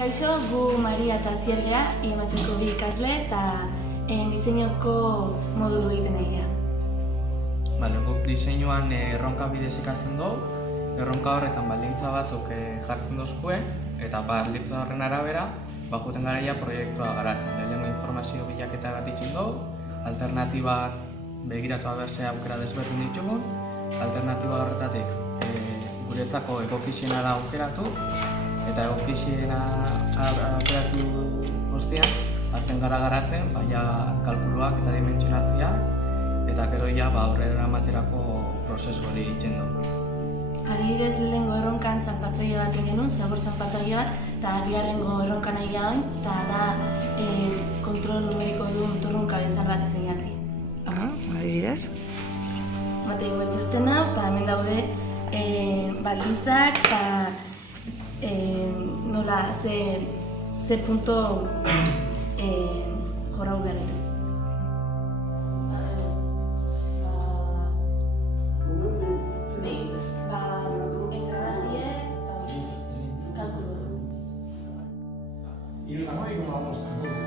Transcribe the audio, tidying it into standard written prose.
Kaixo, gu Maria eta Ziergea, IEMHko bi ikasle eta diseinuko modulu egiten egia. Guk diseinuan erronka bidez ikasten dugu, erronka horretan baldintza batzuk jartzen dozkue, eta baldintza horren arabera, juten garaia proiektua garatzen. Lehenengo informazio bilaketa bat itxen dugu, alternatibak begiratu abertzea aukera desberdin ditugun, alternatiba horretatik guretzako egokiziena da aukeratu, eta egokiziena aukeratu ostean, azten gara garatzen, kalkuluak eta dimentsionatzea, eta gero aurrera ematerako prozesu hori egiten du. Adibidez, lehenengo erronkan zanpatzaile bat genuen, zabor zanpatzaile bat, eta bigarrengo erronkan egia hain, eta da kontrol numeriko duen turrunka bezal bat izan jatzi. Adibidez? Bate ego etxosten hau, eta hemen daude baldintzak, eta nola, ze punto jorau behar ditu. Hirutan hori goma bostan dugu.